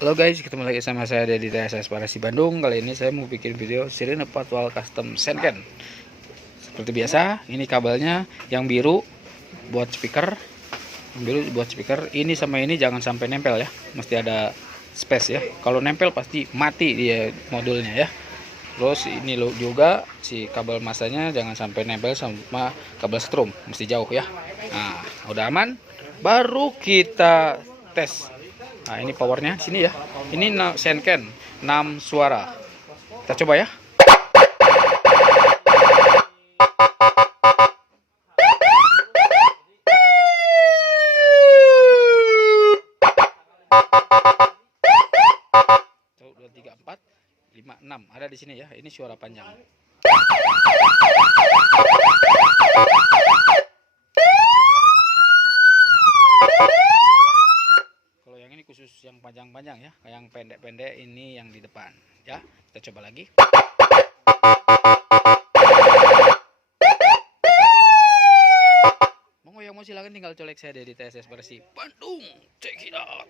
Halo guys, ketemu lagi sama saya di TSS Parasi Bandung. Kali ini saya mau bikin video sirine patwal custom Senken. Seperti biasa, ini kabelnya yang biru buat speaker, Ini sama ini jangan sampai nempel ya, mesti ada space ya. Kalau nempel pasti mati dia modulnya ya. Terus ini lo juga si kabel masanya jangan sampai nempel sama kabel strom, mesti jauh ya. Nah, udah aman, baru kita tes. Nah, ini powernya sini ya. Ini Senken 6 suara. Kita coba ya. Satu, dua, tiga, empat, lima, enam. Ada di sini ya. Ini suara panjang. Kalau yang ini khusus yang panjang-panjang ya. Yang pendek-pendek ini yang di depan ya. Kita coba lagi. Mau silakan tinggal colek saya dari TSS Parasi Bandung. Check it out.